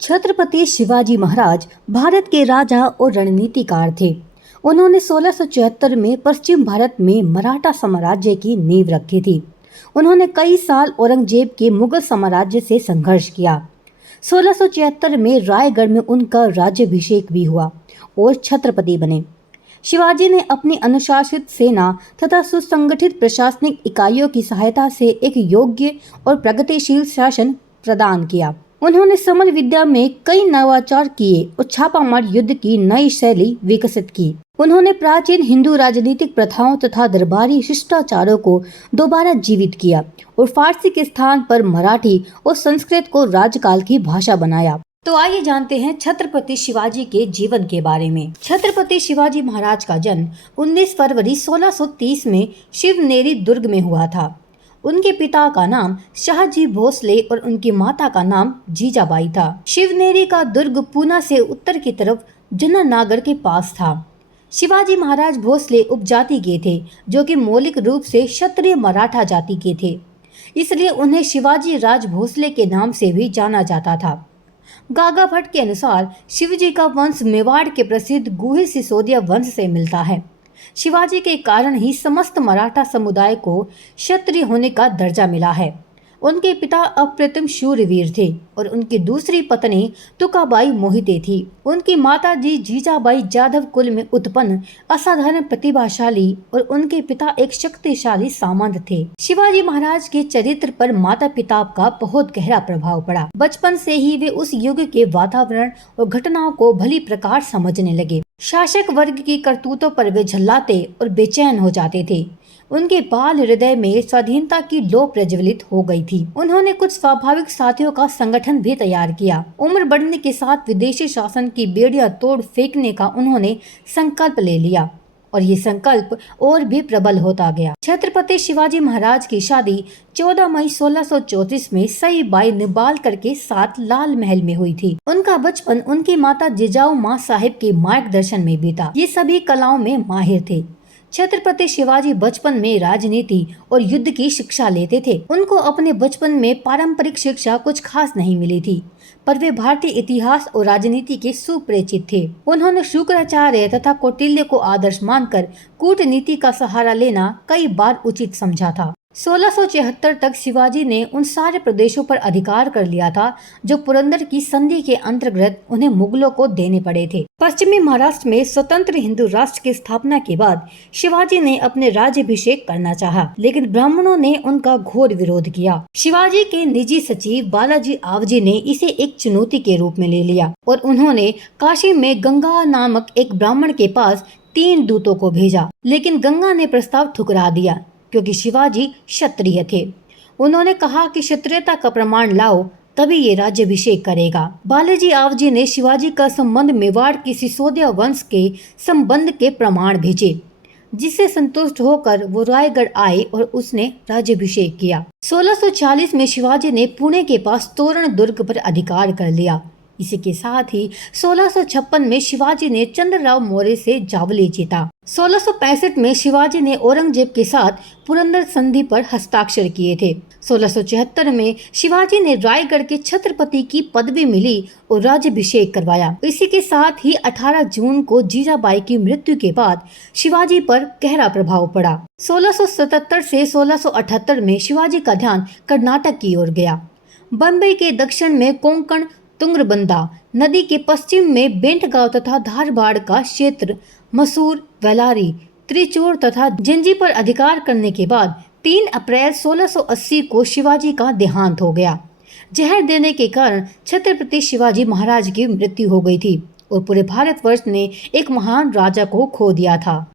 छत्रपति शिवाजी महाराज भारत के राजा और रणनीतिकार थे। उन्होंने 1674 में पश्चिम भारत में मराठा साम्राज्य की नींव रखी थी। उन्होंने कई साल औरंगजेब के मुगल साम्राज्य से संघर्ष किया। 1676 में रायगढ़ में उनका राज्याभिषेक भी हुआ और छत्रपति बने। शिवाजी ने अपनी अनुशासित सेना तथा सुसंगठित प्रशासनिक इकाइयों की सहायता से एक योग्य और प्रगतिशील शासन प्रदान किया। उन्होंने समर विद्या में कई नवाचार किए और छापामार युद्ध की नई शैली विकसित की। उन्होंने प्राचीन हिंदू राजनीतिक प्रथाओं तथा दरबारी शिष्टाचारों को दोबारा जीवित किया और फारसी के स्थान पर मराठी और संस्कृत को राजकाल की भाषा बनाया। तो आइए जानते हैं छत्रपति शिवाजी के जीवन के बारे में। छत्रपति शिवाजी महाराज का जन्म 19 फरवरी 1630 में शिवनेरी दुर्ग में हुआ था। उनके पिता का नाम शाहजी भोसले और उनकी माता का नाम जीजाबाई था। शिवनेरी का दुर्ग पूना से उत्तर की तरफ जननागर के पास था। शिवाजी महाराज भोसले उपजाति के थे, जो कि मौलिक रूप से क्षत्रिय मराठा जाति के थे, इसलिए उन्हें शिवाजी राज भोसले के नाम से भी जाना जाता था। गागा भट्ट के अनुसार शिवजी का वंश मेवाड़ के प्रसिद्ध गुहिल सिसोदिया वंश से मिलता है। शिवाजी के कारण ही समस्त मराठा समुदाय को क्षत्रिय होने का दर्जा मिला है। उनके पिता अप्रतिम शूरवीर थे और उनकी दूसरी पत्नी तुकाबाई मोहिते थी। उनकी माताजी जीजाबाई जाधव कुल में उत्पन्न असाधारण प्रतिभाशाली और उनके पिता एक शक्तिशाली सामंत थे। शिवाजी महाराज के चरित्र पर माता पिता का बहुत गहरा प्रभाव पड़ा। बचपन से ही वे उस युग के वातावरण और घटनाओं को भली प्रकार समझने लगे। शासक वर्ग की करतूतों पर वे झल्लाते और बेचैन हो जाते थे। उनके बाल हृदय में स्वाधीनता की लौ प्रज्वलित हो गई थी। उन्होंने कुछ स्वाभाविक साथियों का संगठन भी तैयार किया। उम्र बढ़ने के साथ विदेशी शासन की बेड़ियां तोड़ फेंकने का उन्होंने संकल्प ले लिया और ये संकल्प और भी प्रबल होता गया। छत्रपति शिवाजी महाराज की शादी 14 मई 1634 में सईबाई निबालकर के साथ लाल महल में हुई थी। उनका बचपन उनकी माता जिजाऊ माँ साहिब के मार्गदर्शन में बीता। ये सभी कलाओं में माहिर थे। छत्रपति शिवाजी बचपन में राजनीति और युद्ध की शिक्षा लेते थे। उनको अपने बचपन में पारंपरिक शिक्षा कुछ खास नहीं मिली थी, पर वे भारतीय इतिहास और राजनीति के सुपरिचित थे। उन्होंने शुक्राचार्य तथा कौटिल्य को आदर्श मानकर कूटनीति का सहारा लेना कई बार उचित समझा था। 1676 तक शिवाजी ने उन सारे प्रदेशों पर अधिकार कर लिया था जो पुरंदर की संधि के अंतर्गत उन्हें मुगलों को देने पड़े थे। पश्चिमी महाराष्ट्र में स्वतंत्र हिंदू राष्ट्र की स्थापना के बाद शिवाजी ने अपने राज्याभिषेक करना चाहा, लेकिन ब्राह्मणों ने उनका घोर विरोध किया। शिवाजी के निजी सचिव बालाजी आवजी ने इसे एक चुनौती के रूप में ले लिया और उन्होंने काशी में गंगा नामक एक ब्राह्मण के पास 3 दूतों को भेजा, लेकिन गंगा ने प्रस्ताव ठुकरा दिया क्योंकि शिवाजी क्षत्रिय थे। उन्होंने कहा कि क्षत्रियता का प्रमाण लाओ, तभी ये राज्याभिषेक करेगा। बालाजी आवजी ने शिवाजी का संबंध मेवाड़ की सिसोदिया वंश के संबंध के प्रमाण भेजे, जिससे संतुष्ट होकर वो रायगढ़ आए और उसने राज्याभिषेक किया। 1640 में शिवाजी ने पुणे के पास तोरण दुर्ग पर अधिकार कर लिया। इसी के साथ ही 1656 में शिवाजी ने चंद्रराव मौर्य से जावली जीता। 1665 में शिवाजी ने औरंगजेब के साथ पुरंदर संधि पर हस्ताक्षर किए थे। 1674 में शिवाजी ने रायगढ़ के छत्रपति की पदवी मिली और राज्याभिषेक करवाया। इसी के साथ ही 18 जून को जीजाबाई की मृत्यु के बाद शिवाजी पर गहरा प्रभाव पड़ा। 1677 से 1678 में शिवाजी का ध्यान कर्नाटक की ओर गया। बम्बई के दक्षिण में कोंकण तुंगरबंदा नदी के पश्चिम में बेंटगांव तथा धारवाड़ का क्षेत्र, मसूर, बेलारी, त्रिचूर तथा जिंजी पर अधिकार करने के बाद 3 अप्रैल 1680 को शिवाजी का देहांत हो गया। जहर देने के कारण छत्रपति शिवाजी महाराज की मृत्यु हो गई थी और पूरे भारतवर्ष ने एक महान राजा को खो दिया था।